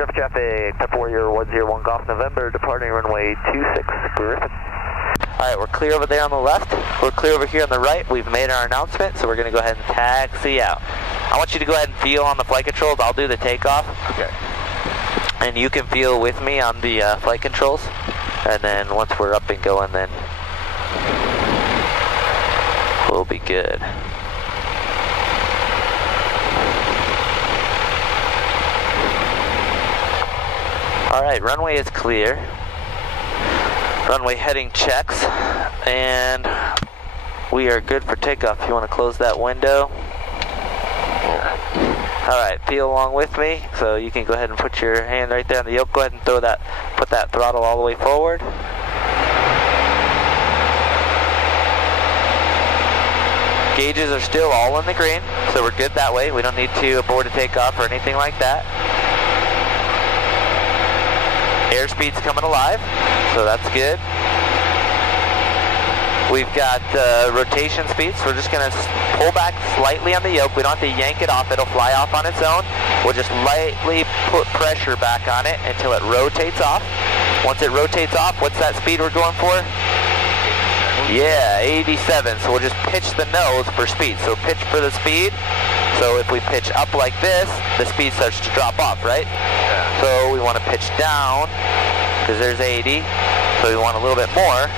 Griffith traffic, Pep Warrior 101 Golf November, departing runway 26, Griffith. Alright, we're clear over there on the left. We're clear over here on the right. We've made our announcement, so we're going to go ahead and taxi out. I want you to go ahead and feel on the flight controls. I'll do the takeoff. Okay. And you can feel with me on the flight controls. And then once we're up and going, then we'll be good. Alright, runway is clear. Runway heading checks. And we are good for takeoff. You want to close that window? Alright, feel along with me. So you can go ahead and put your hand right there on the yoke. Go ahead and put that throttle all the way forward. Gauges are still all in the green, so we're good that way. We don't need to abort a takeoff or anything like that. Airspeed's coming alive, so that's good. We've got rotation speed, so we're just going to pull back slightly on the yoke. We don't have to yank it off. It'll fly off on its own. We'll just lightly put pressure back on it until it rotates off. Once it rotates off, what's that speed we're going for? Yeah, 87. So we'll just pitch the nose for speed. So pitch for the speed. So if we pitch up like this, the speed starts to drop off, right? Yeah. So we want to pitch down, because there's 80. So we want a little bit more.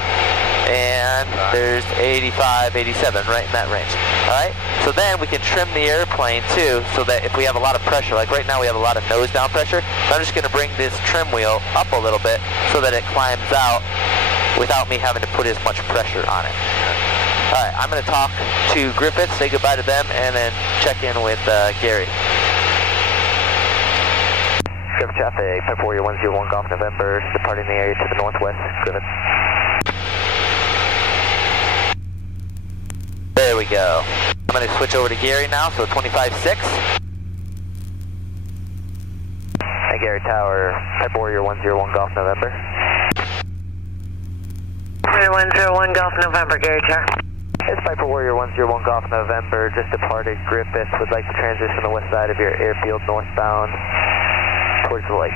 And there's 85, 87, right in that range. Alright? So then we can trim the airplane too, so that if we have a lot of pressure, like right now we have a lot of nose down pressure, so I'm just going to bring this trim wheel up a little bit so that it climbs out without me having to put as much pressure on it. Alright, I'm going to talk to Griffith, say goodbye to them, and then check in with Gary. Griffith traffic, Pep Warrior 101 Golf November, departing the area to the northwest. Griffith. There we go. I'm going to switch over to Gary now, so 25.6. Hi Gary Tower, Pep Warrior 101 Golf November. 101 Golf November, Gary Tower. It's Piper Warrior 101 Golf November, just departed Griffith, would like to transition the west side of your airfield northbound towards the lake.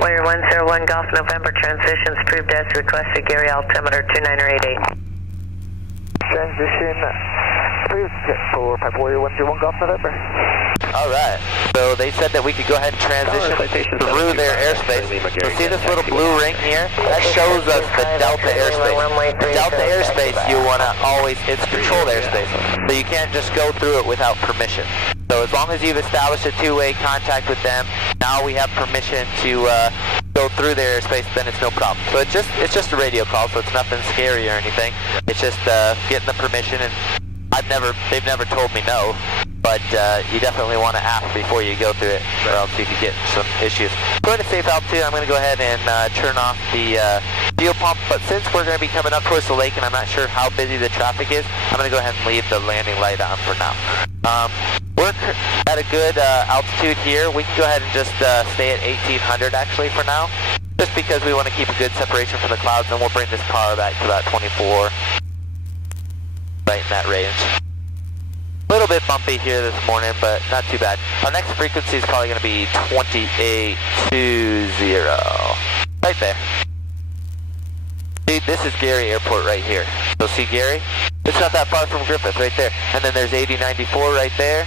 Warrior 101 Golf November, transitions approved as requested, Gary, altimeter 2988. Transition approved for Piper Warrior 101 Golf November. Alright, so they said that we could go ahead and transition through their airspace. So see this little blue ring here? That shows us the Delta airspace. The Delta airspace, you want to always, it's controlled airspace. So you can't just go through it without permission. So as long as you've established a two-way contact with them, now we have permission to go through their airspace, then it's no problem. So it's just a radio call, so it's nothing scary or anything. It's just getting the permission, and they've never told me no, but you definitely want to ask before you go through it, or else you could get some issues. Go ahead and safe altitude. I'm going to go ahead and turn off the fuel pump, but since we're going to be coming up towards the lake and I'm not sure how busy the traffic is, I'm going to go ahead and leave the landing light on for now. We're at a good altitude here. We can go ahead and just stay at 1800 actually for now, just because we want to keep a good separation from the clouds, and we'll bring this power back to about 24, right in that range. A little bit bumpy here this morning, but not too bad. Our next frequency is probably going to be 2820, right there. See, this is Gary Airport right here. So see Gary? It's not that far from Griffith, right there. And then there's 8094 right there.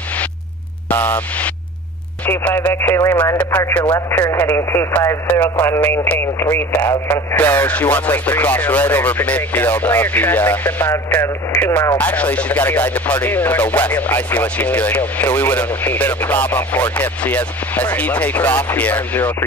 T5 X-ray Lima, on departure left turn heading T50, climb maintain 3000. So she wants us to cross right over midfield of the, about 2 miles. actually she's got a guy departing to the west. I see what she's doing. So we would have been a problem for him. See, as he takes off here,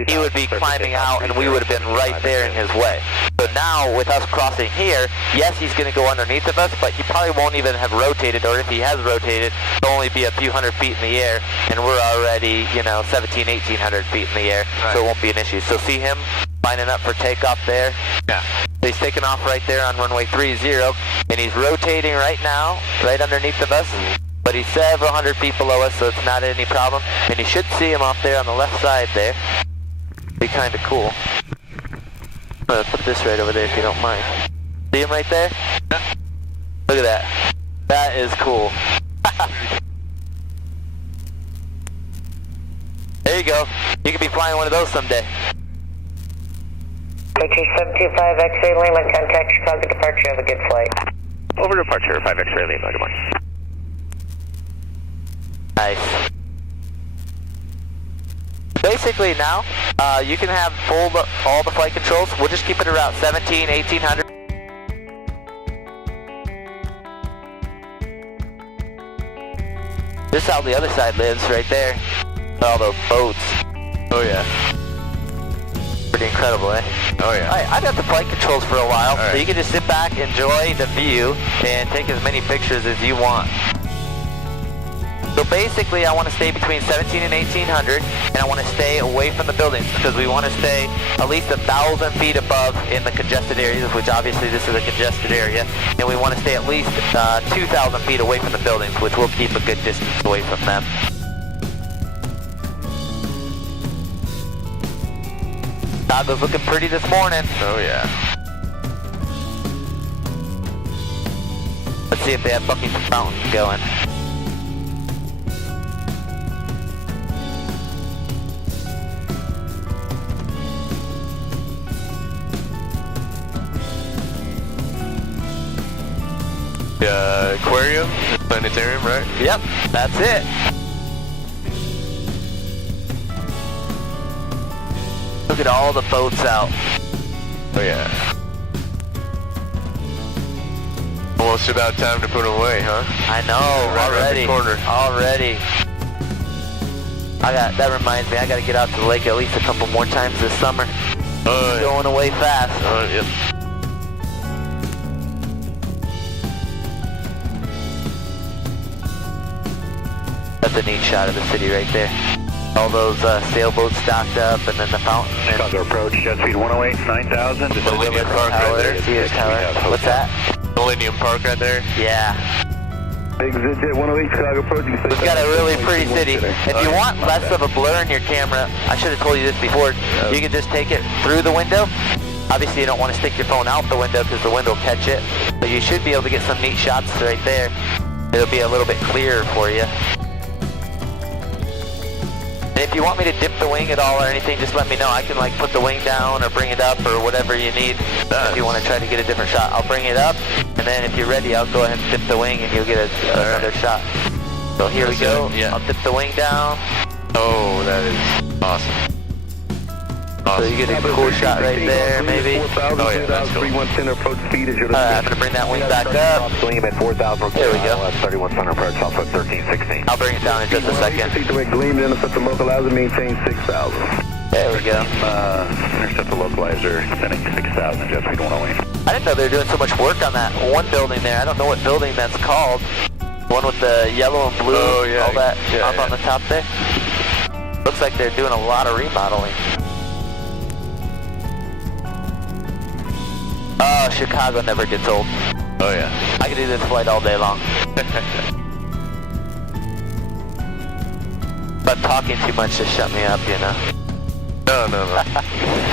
he would be climbing out and we would have been right there in his way. So now with us crossing here, yes, he's going to go underneath of us, but he probably won't even have rotated, or if he has rotated, it'll only be a few hundred feet in the air, and we're already, 17, 1800 feet in the air, so it won't be an issue. So see him lining up for takeoff there? Yeah. He's taking off right there on runway 30, and he's rotating right now, right underneath of us, but he's several hundred feet below us, so it's not any problem, and you should see him off there on the left side there. Be kind of cool. I'm going to put this right over there if you don't mind. See him right there? Yeah. Look at that. That is cool. There you go. You could be flying one of those someday. Picture 725 X-ray Lima, contact Chicago departure, have a good flight. Over departure, 5 X-ray Lima, good morning. Nice. Basically now, you can have all the flight controls. We'll just keep it around 17, 1800. This is how the other side lives, right there. All those boats. Oh yeah. Pretty incredible, eh? Oh yeah. Alright, I got the flight controls for a while, right. so you can just sit back, enjoy the view, and take as many pictures as you want. So basically, I want to stay between 17 and 1800, and I want to stay away from the buildings, because we want to stay at least 1,000 feet above in the congested areas, which obviously this is a congested area, and we want to stay at least 2,000 feet away from the buildings, which will keep a good distance away from them. Chicago's looking pretty this morning. Oh yeah. Let's see if they have Buckingham Fountain going. Aquarium, planetarium, right? Yep, that's it. Look at all the boats out. Oh yeah. Almost about time to put them away, huh? I know, Right around already. the corner. Already. That reminds me, I gotta get out to the lake at least a couple more times this summer. Oh, Going away fast. oh yep. That's a neat shot of the city right there. All those sailboats docked up, and then the fountain. Chicago approach, jet speed 108, 9,000. Millennium Park right there. Sears Tower. What's that? Millennium Park right there. Yeah. Exit jet 108, Chicago approach. We've got a really pretty city. If you want less of a blur in your camera, I should have told you this before, you can just take it through the window. Obviously you don't want to stick your phone out the window because the wind will catch it, but you should be able to get some neat shots right there. It'll be a little bit clearer for you. And if you want me to dip the wing at all or anything, just let me know. I can like put the wing down or bring it up or whatever you need. If you want to try to get a different shot, I'll bring it up, and then if you're ready, I'll go ahead and dip the wing and you'll get another shot. So here we go. Yeah. I'll dip the wing down. Oh, that is awesome. So you get a cool shot right there, maybe. Oh yeah, that's cool. 3110 approach speed is your I'm going to bring that wing back up. Gleam at 4,000. There we go. 3110 approach, also 1316. I'll bring it down in just a second. Proceed to Gleam, intercept the localizer, maintain 6,000. There we go. Intercept the localizer, sending 6,000, jet speed 108. I didn't know they were doing so much work on that one building there. I don't know what building that's called. The one with the yellow and blue, Oh, yeah. all that Yeah, up yeah. on the top there. Looks like they're doing a lot of remodeling. Oh, Chicago never gets old. Oh yeah. I could do this flight all day long. But talking too much just shut me up, you know. No, no, no.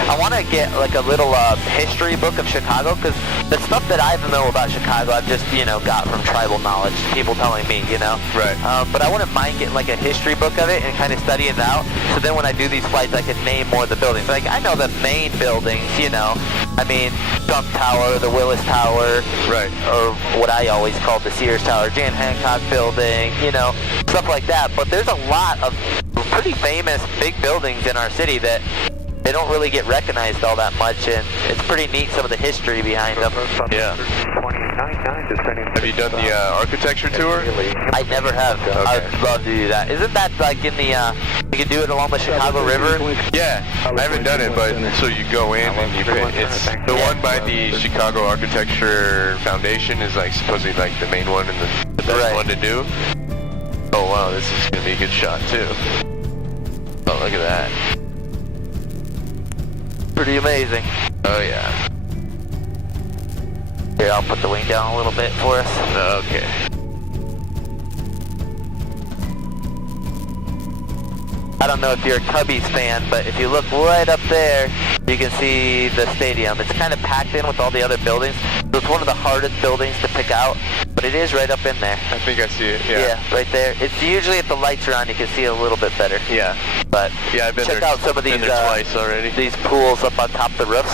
I want to get like a little history book of Chicago, because the stuff that I know about Chicago I've just, you know, got from tribal knowledge, people telling me, you know. Right. But I wouldn't mind getting like a history book of it and kind of studying it out, so then when I do these flights I can name more of the buildings. Like I know the main buildings, you know, I mean Trump Tower, the Willis Tower, Right. or what I always called the Sears Tower, Jan Hancock Building, you know, stuff like that. But there's a lot of pretty famous big buildings in our city that they don't really get recognized all that much, and it's pretty neat some of the history behind them. Yeah. Have you done the architecture tour? I never have. Okay. I'd love to do that. Isn't that like in the, you can do it along the Chicago River? Yeah, I haven't done it, but so you go in and you can, it's the one by the Chicago Architecture Foundation is like supposedly like the main one and the best Right. one to do. Oh wow, this is gonna be a good shot too. Oh, look at that. Pretty amazing. Oh yeah. Here, I'll put the wing down a little bit for us. Okay. I don't know if you're a Cubbies fan, but if you look right up there, you can see the stadium. It's kind of packed in with all the other buildings, so it's one of the hardest buildings to pick out, but it is right up in there. I think I see it. Yeah, right there. It's usually if the lights are on, you can see it a little bit better. Yeah. But yeah, I've been check out some of these twice already. These pools up on top of the roofs.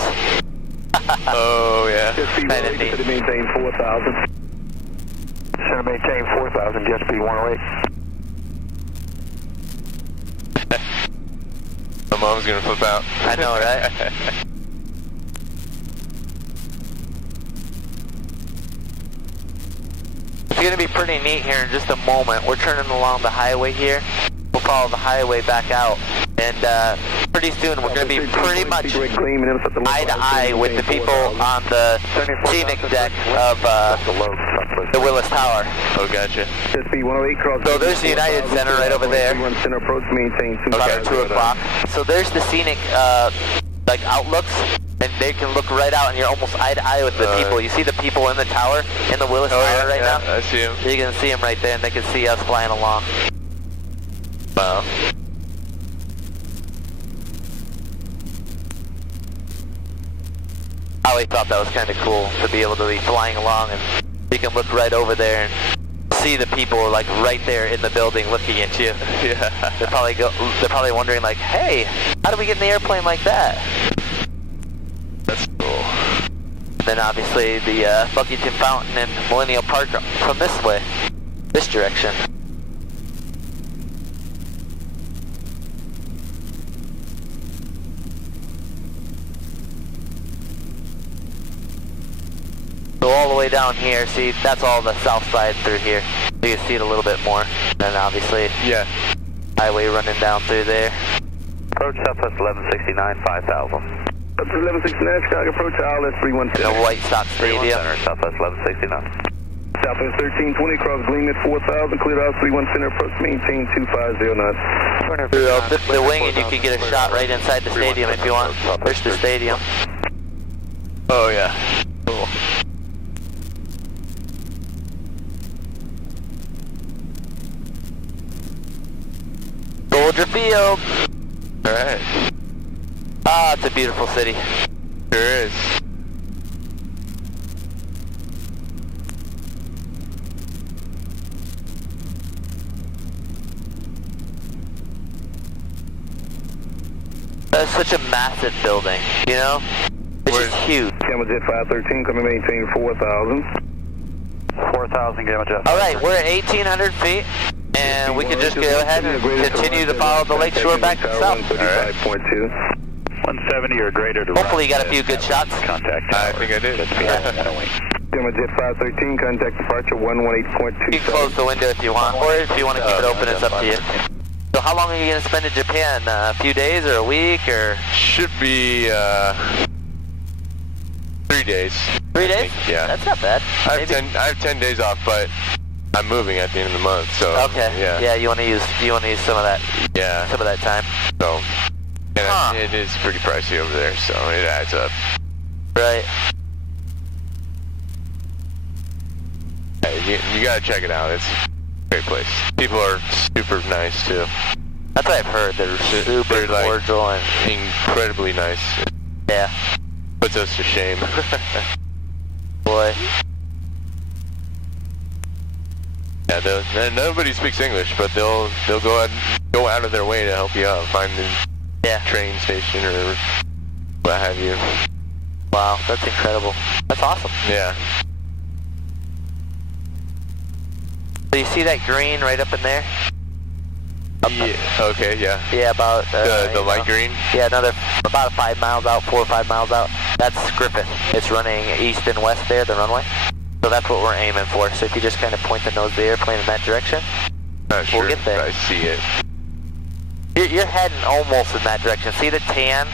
Oh yeah. Kind of neat. Maintain 4,000. Center maintain 4,000. Jet speed 108. My mom's gonna flip out. I know, right? It's gonna be pretty neat here in just a moment. We're turning along the highway here. We'll follow the highway back out, and pretty soon we're gonna be pretty much eye to eye with the people on the scenic deck of the Willis Tower. Oh, gotcha. So there's the United Center right over there. About 2 o'clock. So there's the scenic like outlooks, and they can look right out, and you're almost eye to eye with the people. You see the people in the tower, in the Willis Tower right now? I see them. You can see them right there, and they can see us flying along. Wow. I always thought that was kind of cool to be able to be flying along, and you can look right over there and see the people like right there in the building looking at you. Yeah. They're probably wondering like, hey, how do we get in the airplane like that? That's cool. Then obviously the Buckington Fountain and Millennial Park from this way, this direction. So all the way down here, see, that's all the south side through here. You can see it a little bit more. Then obviously, yeah, highway running down through there. Approach Southwest 1169, 5,000. 1169, Chicago, approach ILS 317. The White Sox Stadium. Southwest 1169. Southwest 1320, cross Gleam at 4,000, cleared out 31 center, approach maintain 2509. The wing, and you can get a shot right inside the stadium if you want. There's the stadium. Oh yeah. Cool. Soldier Field. Alright. Ah, it's a beautiful city. Sure is. That's such a massive building, you know? It's just huge. Gamma Jet 513, coming maintain 4,000. 4,000, Gamma Jet. Alright, we're at 1,800 feet, and we can just go ahead and continue to follow the lake shore back to the south. 135.2. 170 or greater to hopefully you got a few good shots. Contact. I think I did. Gamma Jet 513, contact departure 118.2. You can close the window if you want, or if you want to keep it open, it's up to you. So how long are you going to spend in Japan? A few days or a week or? Should be 3 days. 3 days? Yeah. That's not bad. I have 10 days off, but I'm moving at the end of the month, so. Okay. Yeah. You want to use some of that. Yeah. Some of that time. So. And it is pretty pricey over there, so it adds up. Right. You gotta check it out. It's a great place. People are super nice too. That's what I've heard. They're super cordial and incredibly nice. Yeah. Puts us to shame. Boy. Yeah, nobody speaks English, but they'll go out of their way to help you out, find the train station or what have you. Wow, that's incredible. That's awesome. Yeah. So you see that green right up in there? Okay, yeah. Yeah, about... the light green? Yeah, about 5 miles out, 4 or 5 miles out. That's Griffith. It's running east and west there, the runway. So that's what we're aiming for. So if you just kind of point the nose of the airplane in that direction, we'll get there. I see it. You're heading almost in that direction. See the tan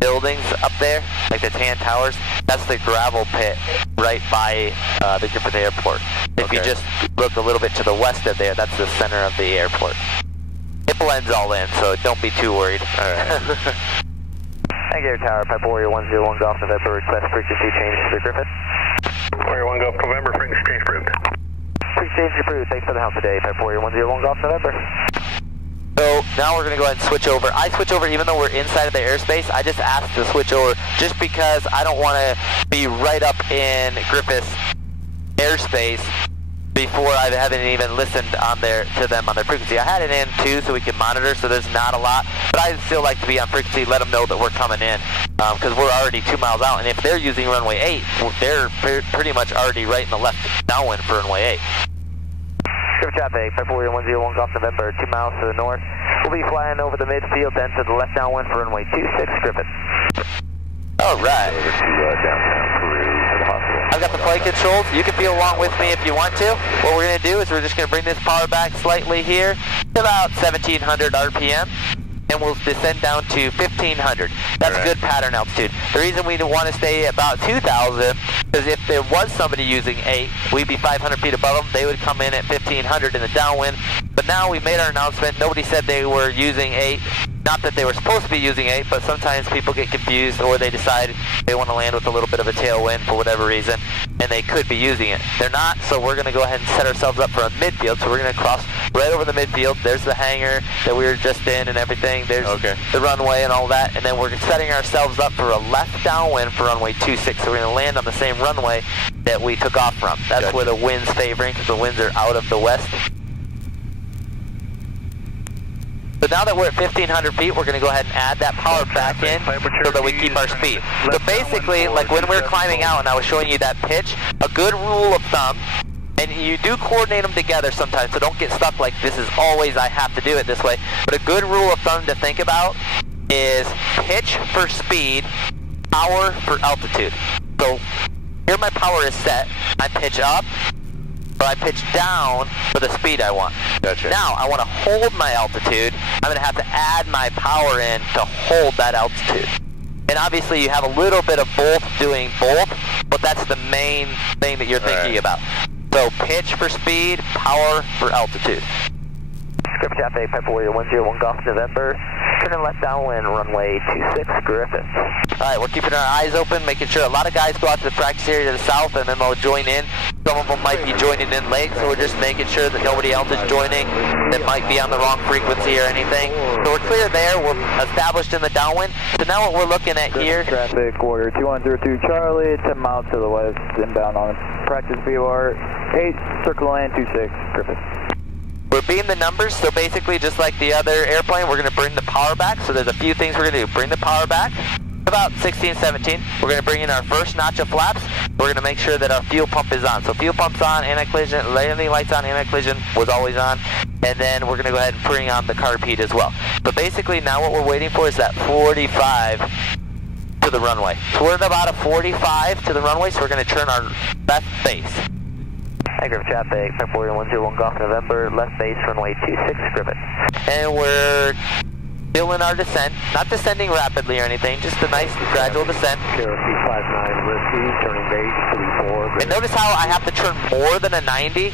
buildings up there? Like the tan towers? That's the gravel pit right by the Griffith Airport. If you just look a little bit to the west of there, that's the center of the airport. It blends all in, so don't be too worried. Alright. Aviator Tower, Pipe Warrior 101 Golf November, request frequency change for Griffith. Warrior 1 Golf November, frequency change approved. Frequency change approved, thanks for the help today, Pipe Warrior 101 Golf November. So now we're going to go ahead and switch over. I switch over even though we're inside of the airspace. I just asked to switch over just because I don't want to be right up in Griffith's airspace before I haven't even listened to them on their frequency. I had it in too so we can monitor, so there's not a lot, but I still like to be on frequency, let them know that we're coming in, because we're already 2 miles out, and if they're using runway 8, they're pretty much already right in the left downwind for runway 8. Script traffic, 54101 Golf November, 2 miles to the north. We'll be flying over the midfield, then to the left downwind for runway 26, Griffin. All right. Over to downtown Peru to the hospital. I've got the flight controls. You can be along with me if you want to. What we're going to do is we're just going to bring this power back slightly here to about 1700 RPM, and we'll descend down to 1500. That's a good pattern altitude. The reason we want to stay about 2000 is if there was somebody using 8, we'd be 500 feet above them. They would come in at 1500 in the downwind. But now we made our announcement. Nobody said they were using 8. Not that they were supposed to be using 8, but sometimes people get confused or they decide they want to land with a little bit of a tailwind for whatever reason, and they could be using it. They're not, so we're going to go ahead and set ourselves up for a midfield. So we're going to cross right over the midfield. There's the hangar that we were just in and everything. There's the runway and all that, and then we're setting ourselves up for a left downwind for runway 26. So we're going to land on the same runway that we took off from. That's where the wind's favoring, because the winds are out of the west. So now that we're at 1500 feet, we're going to go ahead and add that power back in so that we keep our speed. So basically, like when we were climbing out and I was showing you that pitch, a good rule of thumb, and you do coordinate them together sometimes, so don't get stuck like this is always I have to do it this way, but a good rule of thumb to think about is pitch for speed, power for altitude. So here my power is set, I pitch up, or I pitch down for the speed I want. Gotcha. Now, I want to hold my altitude. I'm going to have to add my power in to hold that altitude. And obviously, you have a little bit of both doing both, but that's the main thing that you're thinking about. So, pitch for speed, power for altitude. Script traffic, Piper Warrior 101 Golf November. Turning left downwind, runway 26, Griffin. Alright, we're keeping our eyes open, making sure a lot of guys go out to the practice area to the south and then they'll join in. Some of them might be joining in late, so we're just making sure that nobody else is joining that might be on the wrong frequency or anything. So we're clear there, we're established in the downwind. So now what we're looking at here... Traffic, Warrior 2102 Charlie, 10 miles to the west, inbound on practice VOR 8, circle land 26, Griffin. We're beaming the numbers, so basically just like the other airplane, we're going to bring the power back. So there's a few things we're going to do. Bring the power back, about 16, 17. We're going to bring in our first notch of flaps. We're going to make sure that our fuel pump is on. So fuel pump's on, anti-collision, landing lights on, anti-collision was always on. And then we're going to go ahead and bring on the COCKPIT as well. So basically now what we're waiting for is that 45 to the runway. So we're at about a 45 to the runway, so we're going to turn our left base. Aircraft traffic, Piper Warrior 101 Golf November, left base, runway 26, Griffin. And we're still in our descent, not descending rapidly or anything, just a nice gradual descent. Cherokee 59 Whiskey, turning base 34. And notice how I have to turn more than a 90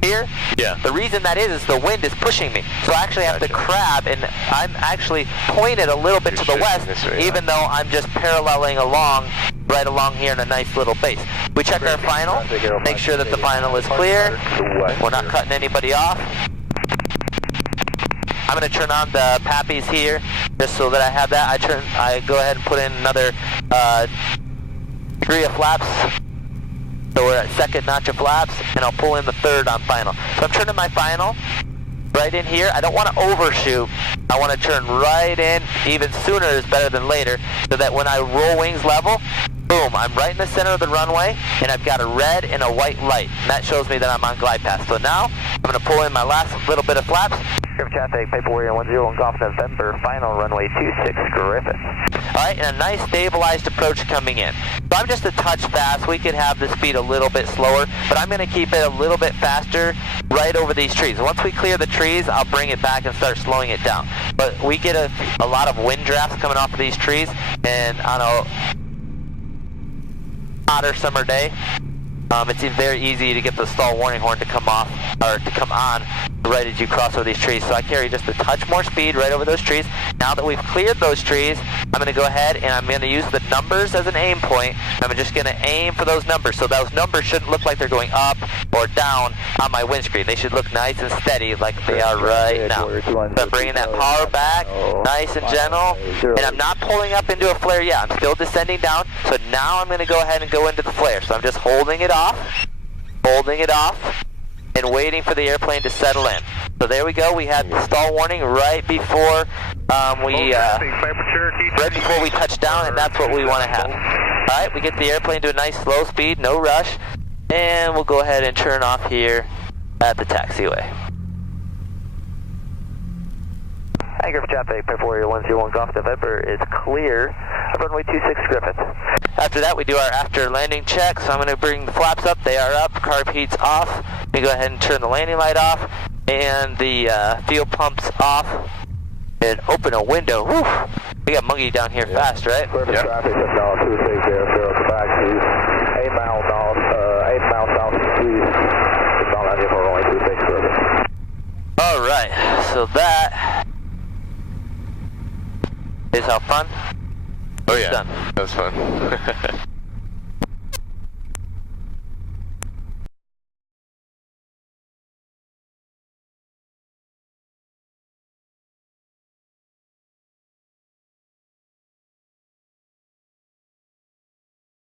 here? Yeah. The reason that is the wind is pushing me. So I actually have to crab, and I'm actually pointed a little bit to the west, even though I'm just paralleling along, right along here in a nice little base. We check our final, make sure that the final is clear. We're not cutting anybody off. I'm going to turn on the pappies here, just so that I have that. I go ahead and put in another degree of flaps. So we're at second notch of flaps, and I'll pull in the third on final. So I'm turning my final right in here. I don't want to overshoot. I want to turn right in. Even sooner is better than later, so that when I roll wings level, boom, I'm right in the center of the runway, and I've got a red and a white light. And that shows me that I'm on glide path. So now, I'm going to pull in my last little bit of flaps. Script traffic, Piper Warrior 101 Golf November, final runway 26, Griffin. Alright, and a nice stabilized approach coming in. So I'm just a touch fast. We could have the speed a little bit slower, but I'm going to keep it a little bit faster right over these trees. Once we clear the trees, I'll bring it back and start slowing it down. But we get a lot of wind drafts coming off of these trees, and on a hotter summer day, it's very easy to get the stall warning horn to come off, or to come on right as you cross over these trees. So I carry just a touch more speed right over those trees. Now that we've cleared those trees, I'm going to go ahead and I'm going to use the numbers as an aim point. I'm just going to aim for those numbers. So those numbers shouldn't look like they're going up or down on my windscreen. They should look nice and steady like they are right now. So I'm bringing that power back, nice and gentle, and I'm not pulling up into a flare yet. I'm still descending down. So now I'm going to go ahead and go into the flare. So I'm just holding it off, and waiting for the airplane to settle in. So there we go. We had the stall warning right before we touch down, and that's what we want to have. All right, we get the airplane to a nice slow speed, no rush, and we'll go ahead and turn off here at the taxiway. Anchor for traffic, Pipe Warrior 101 Golf November is clear of runway 26 Griffith. After that, we do our after landing check, so I'm going to bring the flaps up. They are up, carb heat's off. We go ahead and turn the landing light off, and the fuel pump's off, and open a window. Whew. We got monkey down here fast, right? Perfect traffic, that's now 260, taxi, 8 miles south, 8 miles southeast, it's not landing for runway 26 Griffith. All right, so that is how fun. Oh yeah, Done. that was fun.